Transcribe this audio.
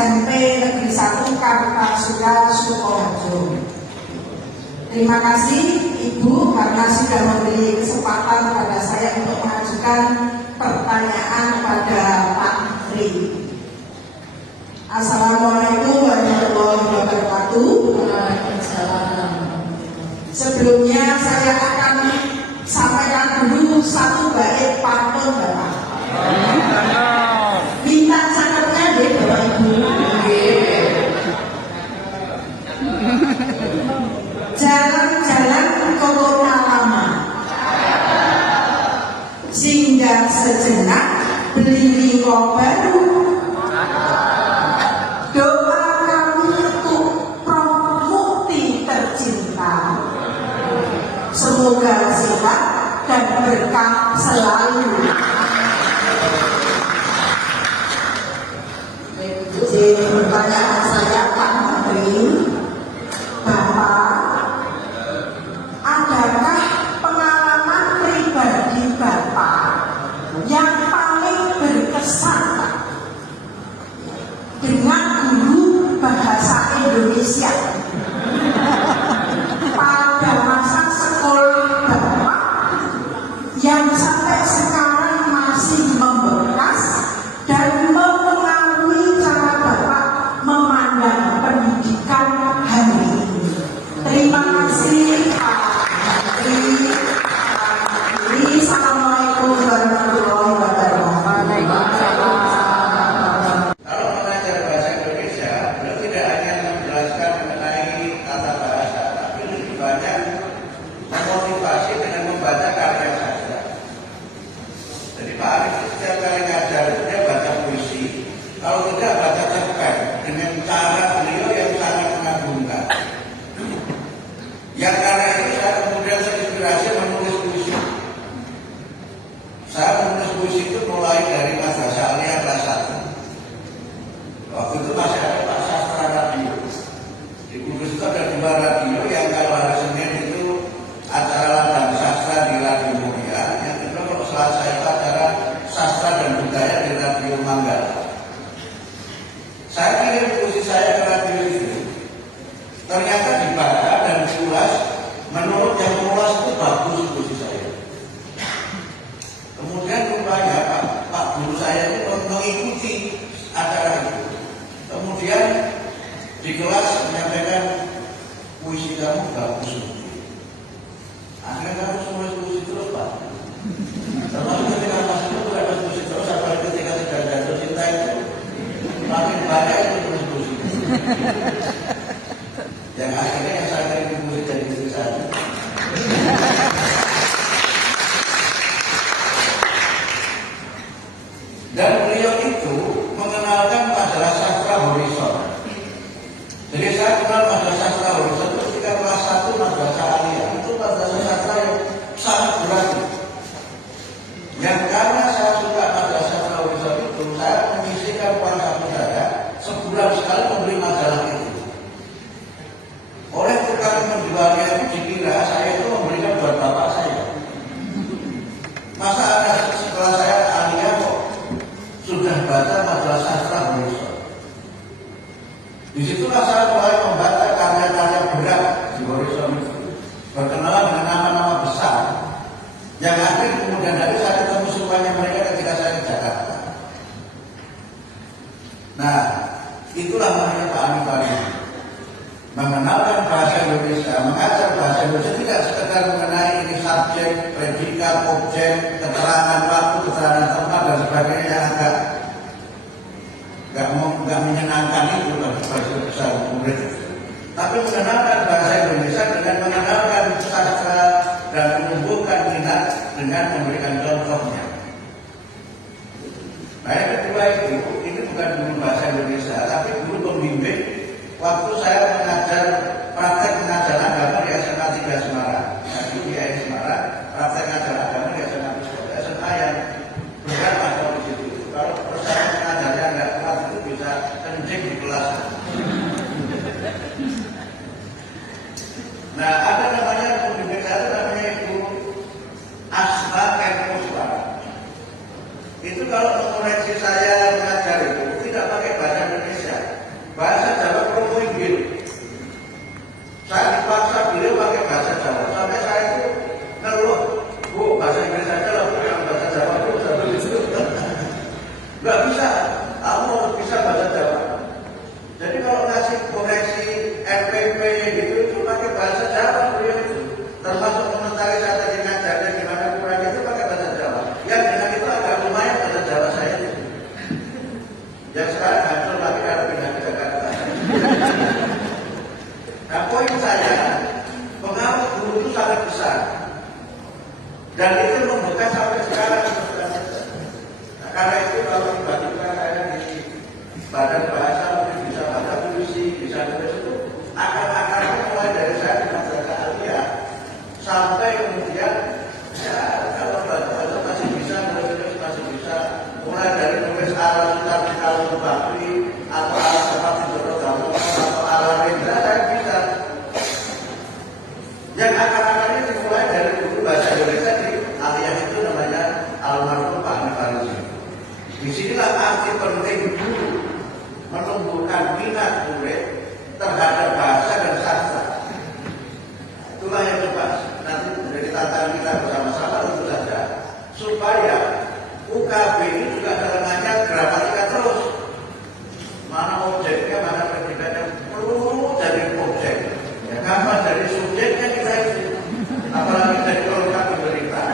SMP Negeri 1 Kartasura Sukoharjo. Terima kasih Ibu karena sudah memberi kesempatan pada saya untuk mengajukan pertanyaan pada Pak Menteri. Assalamualaikum warahmatullahi wabarakatuh. Sebelumnya saya akan sampaikan dulu satu bait pantun Bapak. Minta catatnya deh Bapak Ibu. Jalan-jalan ke kota lama, singgah sejenak beli rokok baru. Doa kami untuk Prof Mukti tercinta, semoga sehat dan berkah selalu. Jadi pertanyaan saya Pak Menteri, Bapak, adakah pengalaman pribadi Bapak yang paling berkesan Pak, dengan guru bahasa Indonesia pada masa sekolah Bapak yang sampai sekarang masih membekas dan mempengaruhi cara Bapak memandang pendidikan hari ini? Terima kasih Pak Menteri. Assalamualaikum warahmatullahi wabarakatuh. Kalau mengajar bahasa Indonesia, beliau tidak hanya menjelaskan mengenai tata bahasa, tapi lebih banyak memotivasi dengan membaca karya sastra. Jadi Pak Arif setiap kali ngajar dia baca puisi, kalau tidak baca cerpen dengan cara beliau yang sangat mengagumkan. Yang karya ini saya kemudian terinspirasi menulis puisi. Saya menulis puisi itu mulai dari Madrasah Aliyah kelas 1. Waktu itu masih ada Pak Sastra Radio. Di Kudus itu ada 2 radio yang kalau hari Senin itu acara ladang sastra di Radio Mulia, yang kedua kalau Selasa itu acara sastra dan budaya di Radio Manggar. Saya kirim puisi saya ke radio itu, ternyata dibaca dan diulas. Menurut yang mengulas itu bagus puisi saya. Kemudian rupanya Pak guru saya itu mengikuti acara itu. Kemudian di kelas menyampaikan puisi kamu bagus. Akhirnya kamu nulis puisi terus Pak. Termasuk ketika pas itu ada puisi terus, apalagi ketika tidak jatuh cinta itu makin banyak itu nulis puisi. Yang akhirnya yang saya kirim puisi dari diri saya. Dan beliau itu mengenalkan majalah sastra Horizon. Jadi saya kenal majalah sastra Horizon itu ketika kelas 1 Madrasah Aliyah. Itu majalah sastra yang sangat berat. Yang karena saya suka majalah sastra Horizon itu, saya menyisihkan uang saku saya sebulan sekali membeli majalah itu. Oleh tukang menjualnya itu dikira saya itu memberikan buat bapak saya. Masa ada setelah saya Aliyah kok sudah baca majalah sastra Horizon. Disitulah saya mulai membaca karya-karya berat di Horizon itu, berkenalan dengan nama-nama besar yang akhirnya kemudian dari saya ketemu semuanya mereka ketika saya ke Jakarta. Nah, itulah makanya Pak Anifari mengenalkan bahasa Indonesia, mengajar bahasa Indonesia tidak sekedar mengenai ini subjek, predikat, objek, keterangan waktu, keterangan tempat dan sebagainya yang agak nggak menyenangkan itu bagi besar murid. Tapi mengenalkan bahasa Indonesia dengan mengenalkan sastra dan menumbuhkan minat dengan memberikan contohnya. Nah yang kedua itu, ini bukan guru bahasa Indonesia, tapi guru pembimbing. Waktu saya mengajar praktek mengajar agama di SMA 3 Semarang, di IAIN Semarang, praktek mengajar agama di SMA 3 SMA yang berat kalau di situ. Kalau persaingan mengajarnya nggak kuat itu bisa kencing di kelas. Nah ada namanya pembimbing saya namanya Ibu Asma Kermuswa. Itu kalau mengoreksi saya mengajar itu tidak pakai bahasa Indonesia. bahasa Jawa. Sampai saya itu ngeluh, Bu, bahasa Inggris saja lah, Bu, yang bahasa Jawa itu satu itu. Nggak bisa, aku mau bisa bahasa Jawa. Jadi kalau ngasih koreksi RPP gitu itu pakai bahasa Jawa beliau itu. Termasuk komentari saya tadi ngajarnya gimana kurang itu pakai bahasa Jawa. Yang dengan itu agak lumayan bahasa Jawa saya itu. Yang sekarang hancur lagi kalau pindah ke Jakarta. Nah poin saya, pengaruh guru itu sangat besar. Dan itu membekas sampai sekarang. Nah, karena itu kalau tiba-tiba saya di badan bahasa mungkin bisa baca puisi, bisa nulis itu akar-akarnya mulai dari saya di madrasah aliyah sampai kemudian ya kalau baca masih bisa, nulis masih bisa, mulai dari nulis ala Sultan Kalau Bakri atau ala Seperti Jodoh atau ala Rendra saya bisa. Yang akar-akarnya dimulai dari guru bahasa Indonesia di aliyah itu namanya almarhum Pak Nifaruzi. Disinilah arti penting guru menumbuhkan minat murid terhadap bahasa dan sastra. Itulah yang coba nanti menjadi tantangan kita bersama-sama tentu saja supaya UKB ini juga dalamnya gramatika terus. Mana objeknya, mana predikatnya, perlu dari objek. Ya, kapan dari subjeknya kita itu, apalagi dari produk pemerintah.